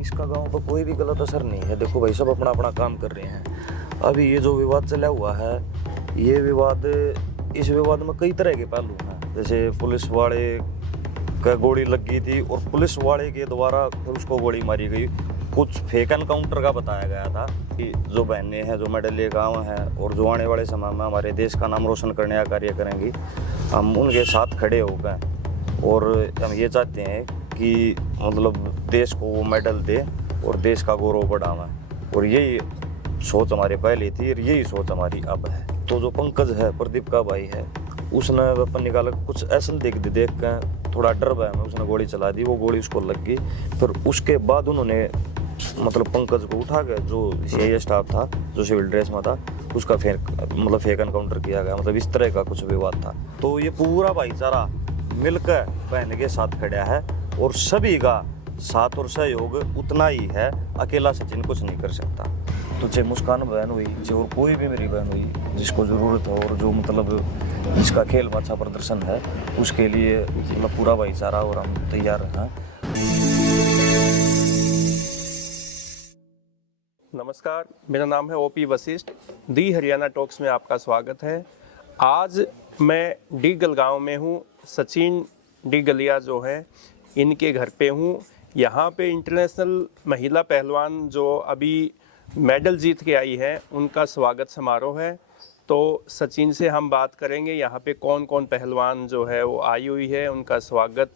इसका गांव पर कोई भी गलत असर नहीं है। देखो भाई, सब अपना अपना काम कर रहे हैं। अभी ये जो विवाद चला हुआ है, ये विवाद, इस विवाद में कई तरह के पहलू हैं। जैसे पुलिस वाले का गोली लगी थी और पुलिस वाले के द्वारा फिर उसको गोली मारी गई। कुछ फेक एनकाउंटर का बताया गया था कि जो बहनें हैं, जो मेडलिया गाँव हैं और जो आने वाले समय में हमारे देश का नाम रोशन करने का कार्य करेंगी, हम उनके साथ खड़े होकर और हम ये चाहते हैं कि मतलब देश को वो मेडल दे और देश का गौरव बढ़ावें। और यही सोच हमारे पहले थी और यही सोच हमारी अब है। तो जो पंकज है, प्रदीप का भाई है, उसने वेपन निकाला, कुछ ऐसा देख कर थोड़ा डर भय में उसने गोली चला दी। वो गोली उसको लग गई। फिर उसके बाद उन्होंने मतलब पंकज को उठा के, जो सीआईए स्टाफ था, जो सिविल ड्रेस में था, उसका फेक एनकाउंटर किया गया। मतलब इस तरह का कुछ विवाद था। तो ये पूरा भाईचारा मिलकर बहन के साथ खड़ा है और सभी का साथ और सहयोग उतना ही है। अकेला सचिन कुछ नहीं कर सकता। तो चाहे मुस्कान बहन हुई, चाहे और कोई भी मेरी बहन हुई जिसको ज़रूरत हो और जो मतलब जिसका खेल में अच्छा प्रदर्शन है, उसके लिए मतलब पूरा भाईचारा और हम तैयार हैं। नमस्कार, मेरा नाम है ओपी वशिष्ठ। दी हरियाणा टॉक्स में आपका स्वागत है। आज मैं डी गलगांव में हूँ। सचिन डी गलिया जो है, इनके घर पे हूँ। यहाँ पे इंटरनेशनल महिला पहलवान जो अभी मेडल जीत के आई है, उनका स्वागत समारोह है। तो सचिन से हम बात करेंगे यहाँ पे कौन कौन पहलवान जो है वो आई हुई है, उनका स्वागत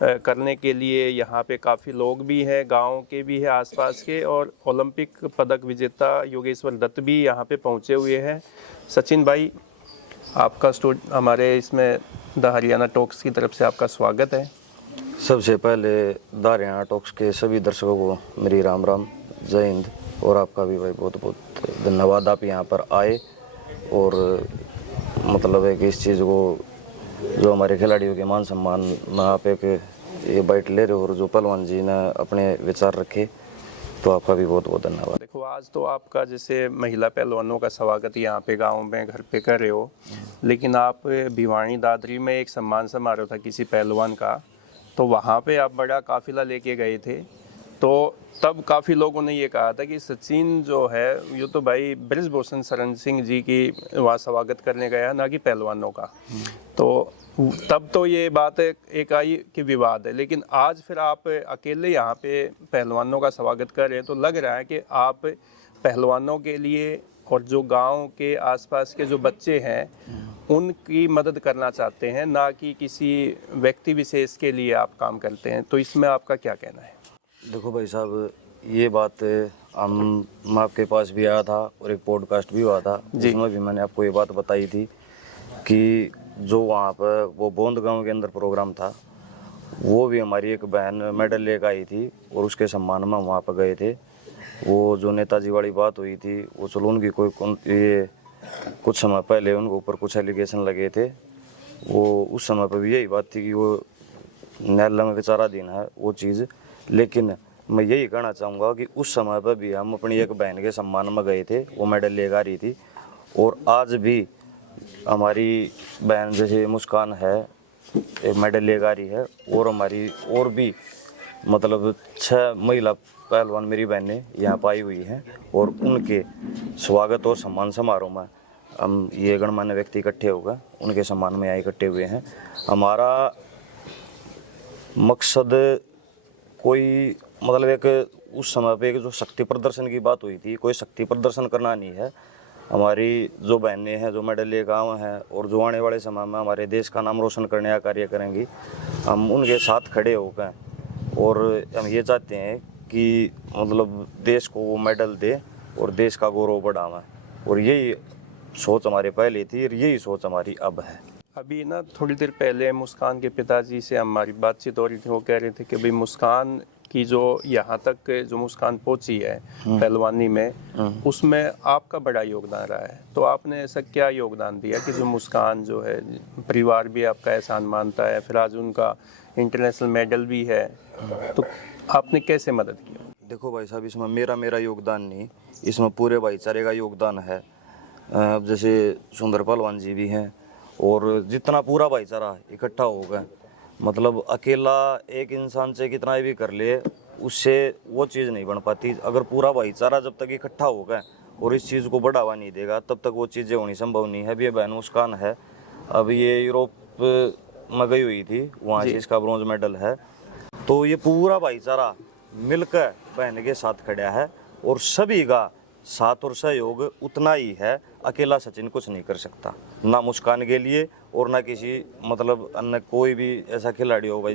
करने के लिए यहाँ पे काफ़ी लोग भी हैं, गांव के भी हैं, आसपास के, और ओलंपिक पदक विजेता योगेश्वर दत्त भी यहाँ पे पहुँचे हुए हैं। सचिन भाई, आपका हमारे इसमें द हरियाणा टॉक्स की तरफ से आपका स्वागत है। सबसे पहले द हरियाणा टॉक्स के सभी दर्शकों को मेरी राम राम, जय हिंद। और आपका भी भाई बहुत बहुत धन्यवाद, आप यहाँ पर आए और मतलब है कि इस चीज़ को, जो हमारे खिलाड़ियों के मान सम्मान में आप एक ये बाइट ले रहे हो और जो पहलवान जी ने अपने विचार रखे, तो आपका भी बहुत बहुत धन्यवाद। देखो, आज तो आपका जैसे महिला पहलवानों का स्वागत यहाँ पे गांव में घर पे कर रहे हो, लेकिन आप भिवानी दादरी में एक सम्मान समारोह था किसी पहलवान का, तो वहाँ पे आप बड़ा काफिला लेके गए थे। तो तब काफ़ी लोगों ने ये कहा था कि सचिन जो है, ये तो भाई ब्रिजभूषण शरण सिंह जी की वहाँ स्वागत करने गया, ना कि पहलवानों का। तो तब तो ये बात एक आई कि विवाद है, लेकिन आज फिर आप अकेले यहाँ पे पहलवानों का स्वागत कर रहे हैं, तो लग रहा है कि आप पहलवानों के लिए और जो गांव के आसपास के जो बच्चे हैं उनकी मदद करना चाहते हैं, ना कि किसी व्यक्ति विशेष के लिए आप काम करते हैं। तो इसमें आपका क्या कहना है? देखो भाई साहब, ये बात मैं आपके पास भी आया था और एक पॉडकास्ट भी हुआ था, जिसमें भी मैंने आपको ये बात बताई थी कि जो वहाँ पर वो बोंद गांव के अंदर प्रोग्राम था, वो भी हमारी एक बहन मेडल लेकर आई थी और उसके सम्मान में वहाँ पर गए थे। वो जो नेताजी वाली बात हुई थी, वो चलो उनकी ये कुछ समय पहले उनके ऊपर कुछ एलिगेशन लगे थे, वो उस समय पर भी यही बात थी कि वो न्यायालय में विचाराधीन है वो चीज़। लेकिन मैं यही कहना चाहूँगा कि उस समय पर भी हम अपनी एक बहन के सम्मान में गए थे, वो मेडल लेकर आ रही थी। और आज भी हमारी बहन जैसे मुस्कान है, एक मेडल लेकर आ रही है, और हमारी और भी मतलब 6 महिला पहलवान मेरी बहनें यहाँ पर आई हुई हैं और उनके स्वागत और सम्मान समारोह में हम ये गणमान्य व्यक्ति इकट्ठे होकर उनके सम्मान में यहाँ इकट्ठे हुए हैं। हमारा मकसद कोई मतलब एक उस समय पे एक जो शक्ति प्रदर्शन की बात हुई थी, कोई शक्ति प्रदर्शन करना नहीं है। हमारी जो बहनें हैं, जो मेडलिया गाँव हैं और जो आने वाले समय में हमारे देश का नाम रोशन करने का कार्य करेंगी, हम उनके साथ खड़े होकर और हम ये चाहते हैं कि मतलब देश को वो मेडल दे और देश का गौरव बढ़ावें। और यही सोच हमारे पहले थी और यही सोच हमारी अब है। अभी ना थोड़ी देर पहले मुस्कान के पिताजी से हमारी बातचीत हो रही थी। वो कह रहे थे कि भाई मुस्कान की जो यहाँ तक जो मुस्कान पहुँची है पहलवानी में, उसमें आपका बड़ा योगदान रहा है। तो आपने ऐसा क्या योगदान दिया कि जो मुस्कान जो है, परिवार भी आपका एहसान मानता है, फिर आज उनका इंटरनेशनल मेडल भी है, तो आपने कैसे मदद की? देखो भाई साहब, इसमें मेरा योगदान नहीं, इसमें पूरे भाईचारे का योगदान है। अब जैसे सुंदर पहलवान जी भी हैं और जितना पूरा भाईचारा इकट्ठा होगा, मतलब अकेला एक इंसान से कितना भी कर ले उससे वो चीज़ नहीं बन पाती। अगर पूरा भाईचारा जब तक इकट्ठा होगा और इस चीज़ को बढ़ावा नहीं देगा तब तक वो चीज़ें होनी संभव नहीं है। अभी ये बहन मुस्कान है, अब ये यूरोप में गई हुई थी, वहाँ से इसका ब्रॉन्ज मेडल है। तो ये पूरा भाईचारा मिलकर बहन के साथ खड़ा है और सभी का साथ और सहयोग उतना ही है। अकेला सचिन कुछ नहीं कर सकता, ना मुस्कान के लिए और ना किसी मतलब अन्य कोई भी ऐसा खिलाड़ी हो भाई।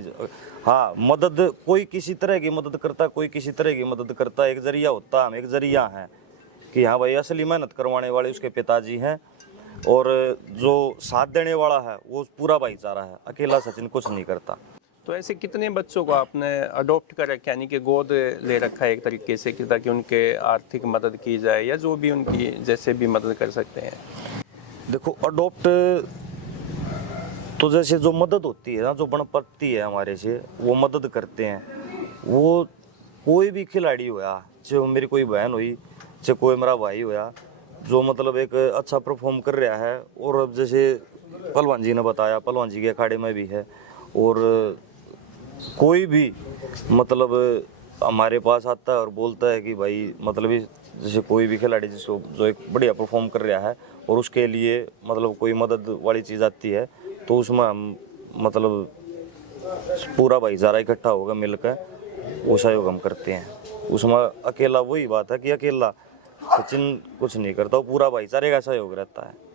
हाँ, मदद कोई किसी तरह की मदद करता, कोई किसी तरह की मदद करता, एक जरिया होता, हम एक जरिया हैं कि हाँ भाई असली मेहनत करवाने वाले उसके पिताजी हैं और जो साथ देने वाला है वो पूरा भाईचारा है। अकेला सचिन कुछ नहीं करता। तो ऐसे कितने बच्चों को आपने अडॉप्ट कर रखा, यानी कि गोद ले रखा है एक तरीके से, कि ताकि उनके आर्थिक मदद की जाए या जो भी उनकी जैसे भी मदद कर सकते हैं? देखो, अडॉप्ट तो जैसे जो मदद होती है ना, जो बन पड़ती है हमारे से, वो मदद करते हैं। वो कोई भी खिलाड़ी होया, चाहे मेरी कोई बहन हुई, चाहे कोई मेरा भाई होया, जो मतलब एक अच्छा परफॉर्म कर रहा है। और अब जैसे पहलवान जी ने बताया, पहलवान जी के अखाड़े में भी है, और कोई भी मतलब हमारे पास आता है और बोलता है कि भाई मतलब जैसे कोई भी खिलाड़ी जिसको जो एक बढ़िया परफॉर्म कर रहा है और उसके लिए मतलब कोई मदद वाली चीज़ आती है, तो उसमें हम मतलब पूरा भाईचारा इकट्ठा होगा मिलकर वो सहयोग हम करते हैं। उसमें अकेला वही बात है कि अकेला सचिन कुछ नहीं करता, वो पूरा भाईचारे का सहयोग रहता है।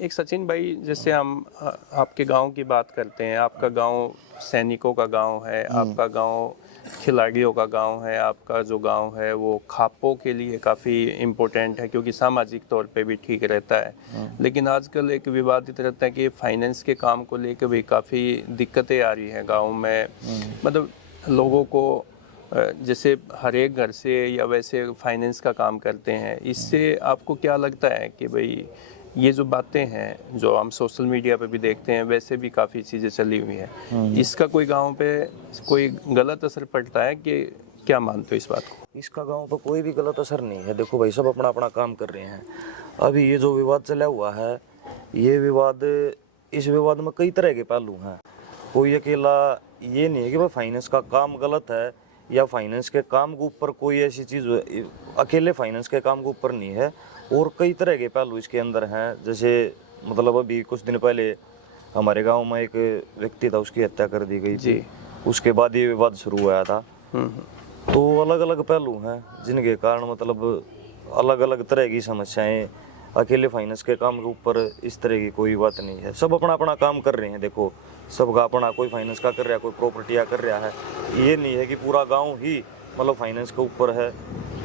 एक सचिन भाई, जैसे हम आपके गांव की बात करते हैं, आपका गांव सैनिकों का गांव है, आपका गांव खिलाड़ियों का गांव है, आपका जो गांव है वो खापों के लिए काफ़ी इम्पोर्टेंट है क्योंकि सामाजिक तौर पे भी ठीक रहता है। लेकिन आजकल एक विवादित रहता है कि फाइनेंस के काम को लेकर भी काफ़ी दिक्कतें आ रही हैं गांव में। मतलब लोगों को जैसे हर एक घर से या वैसे फाइनेंस का काम करते हैं, इससे आपको क्या लगता है कि भाई ये जो बातें हैं जो हम सोशल मीडिया पे भी देखते हैं, वैसे भी काफ़ी चीज़ें चली हुई हैं, इसका कोई गांव पे कोई गलत असर पड़ता है कि क्या मानते हो इस बात को? इसका गांव पर कोई भी गलत असर नहीं है। देखो भाई, सब अपना अपना काम कर रहे हैं। अभी ये जो विवाद चला हुआ है, ये विवाद, इस विवाद में कई तरह के पहलू हैं। कोई अकेला ये नहीं है कि भाई फाइनेंस का काम गलत है या फाइनेंस के काम के ऊपर कोई ऐसी चीज़, अकेले फाइनेंस के काम के ऊपर नहीं है, और कई तरह के पहलू इसके अंदर हैं। जैसे मतलब अभी कुछ दिन पहले हमारे गांव में एक व्यक्ति था, उसकी हत्या कर दी गई थी, उसके बाद ये विवाद शुरू हुआ था। तो अलग अलग पहलू हैं जिनके कारण मतलब अलग अलग तरह की समस्याएं, अकेले फाइनेंस के काम के ऊपर इस तरह की कोई बात नहीं है। सब अपना अपना काम कर रहे हैं। देखो, सबका अपना, कोई फाइनेंस का कर रहा है, कोई प्रॉपर्टियाँ कर रहा है। ये नहीं है कि पूरा गांव ही मतलब फाइनेंस के ऊपर है,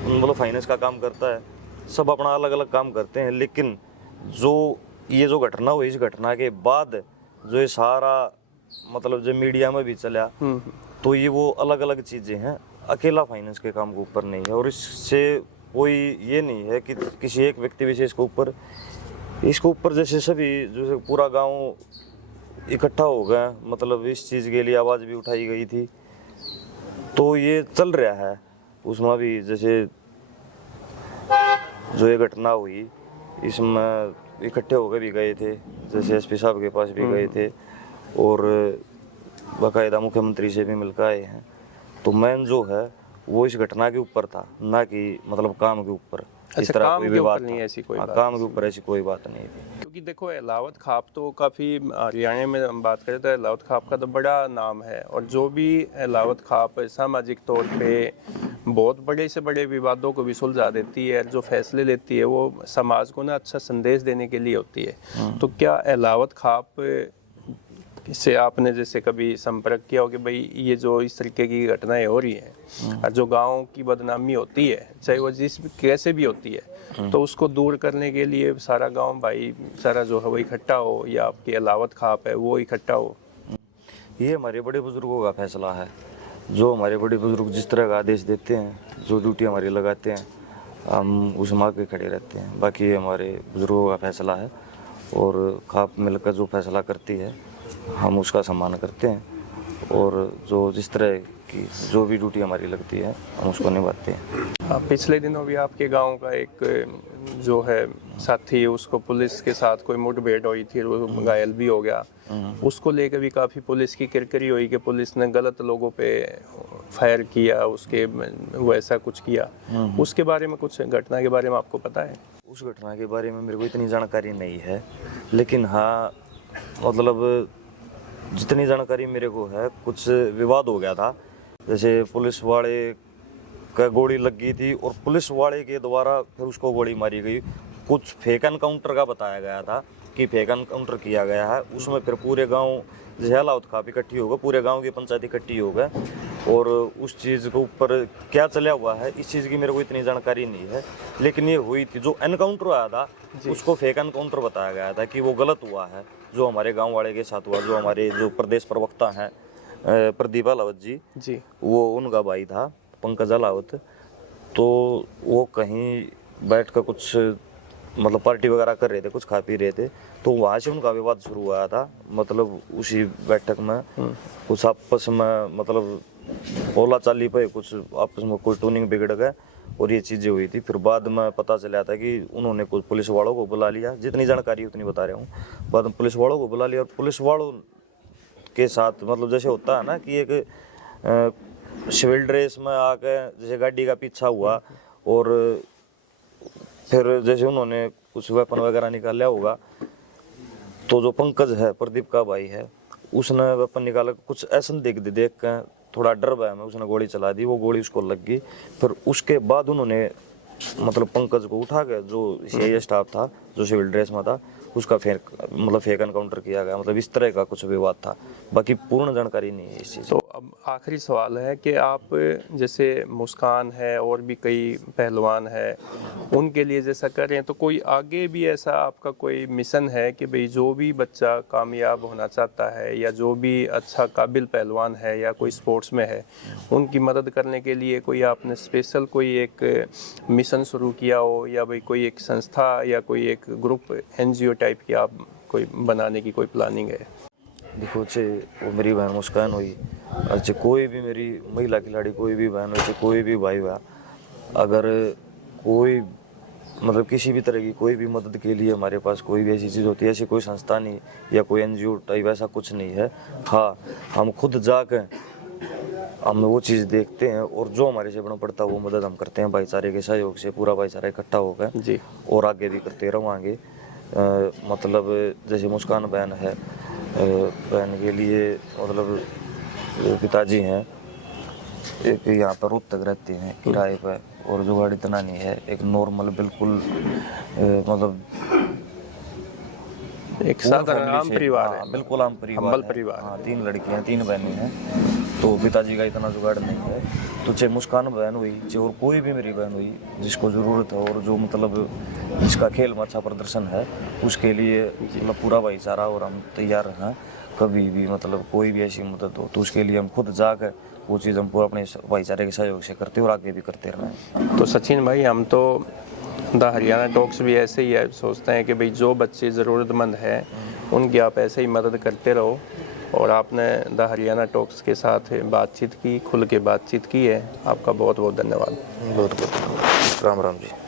मतलब फाइनेंस का काम करता है। सब अपना अलग अलग काम करते हैं। लेकिन जो ये जो घटना हुई, इस घटना के बाद जो ये सारा मतलब जो मीडिया में भी चला, तो ये वो अलग अलग चीज़ें हैं, अकेला फाइनेंस के काम के ऊपर नहीं है। और इससे कोई ये नहीं है कि किसी एक व्यक्ति विशेष के ऊपर, इसके ऊपर जैसे सभी जैसे पूरा गांव इकट्ठा हो गया, मतलब इस चीज़ के लिए आवाज़ भी उठाई गई थी, तो ये चल रहा है। उसमें भी जैसे जो ये घटना हुई, इसमें इकट्ठे होकर भी गए थे, जैसे एसपी साहब के पास भी गए थे और बाकायदा मुख्यमंत्री से भी मिलकर आए हैं। तो मेन जो है वो इस घटना के ऊपर था, ना कि मतलब काम के ऊपर। इस तरह कोई विवाद नहीं, ऐसी कोई बात, काम के ऊपर ऐसी कोई बात नहीं थी। क्योंकि देखो, अहलावत खाप तो काफ़ी हरियाणा में हम बात करें तो अहलावत खाप का तो बड़ा नाम है, और जो भी अहलावत खाप सामाजिक तौर पे बहुत बड़े से बड़े विवादों को भी सुलझा देती है, जो फैसले लेती है वो समाज को ना अच्छा संदेश देने के लिए होती है। तो क्या अहलावत खाप से आपने जैसे कभी संपर्क किया हो कि भाई ये जो इस तरीके की घटनाएं हो रही हैं और जो गांव की बदनामी होती है, चाहे वो जिस कैसे भी होती है, तो उसको दूर करने के लिए सारा गांव भाई सारा जो है वो इकट्ठा हो, या आपकी अहलावत खाप है वो इकट्ठा हो? ये हमारे बड़े बुजुर्गों का फैसला है। जो हमारे बड़े बुजुर्ग जिस तरह का आदेश देते हैं, जो ड्यूटी हमारी लगाते हैं, हम उस माँ के खड़े रहते हैं। बाकी हमारे बुजुर्गों का फैसला है और खाप मिलकर जो फैसला करती है हम उसका सम्मान करते हैं, और जो जिस तरह की जो भी ड्यूटी हमारी लगती है हम उसको निभाते हैं। पिछले दिनों भी आपके गांव का एक जो है साथी, उसको पुलिस के साथ कोई मुठभेड़ हुई थी, वो घायल भी हो गया। उसको लेकर भी काफ़ी पुलिस की किरकिरी हुई कि पुलिस ने गलत लोगों पे फायर किया, उसके वैसा कुछ किया, उसके बारे में कुछ घटना के बारे में आपको पता है? उस घटना के बारे में मेरे को इतनी जानकारी नहीं है, लेकिन हाँ मतलब जितनी जानकारी मेरे को है, कुछ विवाद हो गया था। जैसे पुलिस वाले का गोली लग गई थी और पुलिस वाले के द्वारा फिर उसको गोली मारी गई। कुछ फेक एनकाउंटर का बताया गया था कि फेक एनकाउंटर किया गया है। उसमें फिर पूरे गांव जैसे हालात काफ़ी इकट्ठी हो गए, पूरे गांव की पंचायत इकट्ठी हो गए और उस चीज़ के ऊपर क्या चला हुआ है इस चीज़ की मेरे को इतनी जानकारी नहीं है। लेकिन ये हुई थी, जो एनकाउंटर आया था उसको फेक एनकाउंटर बताया गया था कि वो गलत हुआ है, जो हमारे गाँव वाले के साथ हुआ। जो हमारे जो प्रदेश प्रवक्ता हैं प्रदीप अहलावत जी, वो उनका भाई था पंकज अहलावत। तो वो कहीं बैठ कर कुछ मतलब पार्टी वगैरह कर रहे थे, कुछ खा पी रहे थे, तो वहाँ से उनका विवाद शुरू हुआ था। मतलब उसी बैठक में कुछ आपस में मतलब बोला चाली पे कुछ आपस में कोई टूनिंग बिगड़ गए और ये चीज़ें हुई थी। फिर बाद में पता चला था कि उन्होंने कुछ पुलिस वालों को बुला लिया, जितनी जानकारी उतनी बता रहा हूँ। बाद में पुलिस वालों को बुला लिया और पुलिस वालों के साथ मतलब जैसे होता है ना कि एक सिविल ड्रेस में आके जैसे गाड़ी का पीछा हुआ और फिर जैसे उन्होंने कुछ वेपन वगैरह निकाला होगा, तो जो पंकज है प्रदीप का भाई है, उसने वेपन निकाला, कुछ ऐसा देख के थोड़ा डर भय में उसने गोली चला दी। वो गोली उसको लग गई। फिर उसके बाद उन्होंने मतलब पंकज को उठा के, जो सीआईए स्टाफ था जो सिविल ड्रेस में था, उसका फेक एनकाउंटर किया गया। मतलब इस तरह का कुछ विवाद था, बाकी पूर्ण जानकारी नहीं है इस चीज़। तो अब आखिरी सवाल है कि आप जैसे मुस्कान है और भी कई पहलवान है, उनके लिए जैसा कर रहे हैं, तो कोई आगे भी ऐसा आपका कोई मिशन है कि भाई जो भी बच्चा कामयाब होना चाहता है या जो भी अच्छा काबिल पहलवान है या कोई स्पोर्ट्स में है, उनकी मदद करने के लिए कोई आपने स्पेशल कोई एक मिशन शुरू किया हो, या भाई कोई एक संस्था या कोई एक ग्रुप एनजीओ टाइप की आप कोई बनाने की कोई प्लानिंग है? देखो चाहे वो मेरी बहन मुस्कान हुई, अच्छा कोई भी मेरी महिला खिलाड़ी, कोई भी बहन हुई, कोई भी भाई हुआ, अगर कोई मतलब किसी भी तरह की कोई भी मदद के लिए हमारे पास कोई भी ऐसी चीज़ होती है, ऐसी कोई संस्था नहीं या कोई एनजीओ टाइप ऐसा कुछ नहीं है। हाँ, हम खुद जाकर हम वो चीज़ देखते हैं और जो हमारे से बना पड़ता है वो मदद हम करते हैं भाईचारे के सहयोग से, पूरा भाईचारा इकट्ठा होकर जी, और आगे भी करते रहेंगे। मतलब जैसे मुस्कान बहन है, बहन के लिए मतलब पिताजी हैं, एक यहाँ पर रोहतक रहते हैं किराए पर, और जो गाड़ी इतना नहीं है, एक नॉर्मल बिल्कुल मतलब एक साधारण आम परिवार है, बिल्कुल आम परिवार, हाँ 3 लड़कियाँ 3 बहनें हैं। तो पिताजी का इतना जुगाड़ नहीं है। तो चाहे मुस्कान बहन हुई, चाहे और कोई भी मेरी बहन हुई जिसको ज़रूरत है और जो मतलब जिसका खेल में अच्छा प्रदर्शन है, उसके लिए मतलब पूरा भाईचारा और हम तैयार हैं। कभी भी मतलब कोई भी ऐसी मदद हो तो उसके लिए हम खुद जाकर वो चीज़ हम पूरा अपने भाईचारे के सहयोग से करते और आगे भी करते रहें। तो सचिन भाई, हम तो द हरियाणा टॉक्स भी ऐसे ही है, सोचते हैं कि भाई जो बच्चे ज़रूरतमंद हैं उनकी आप ऐसे ही मदद करते रहो। और आपने द हरियाणा टॉक्स के साथ बातचीत की, खुल के बातचीत की है, आपका बहुत बहुत धन्यवाद। बहुत बहुत राम राम जी।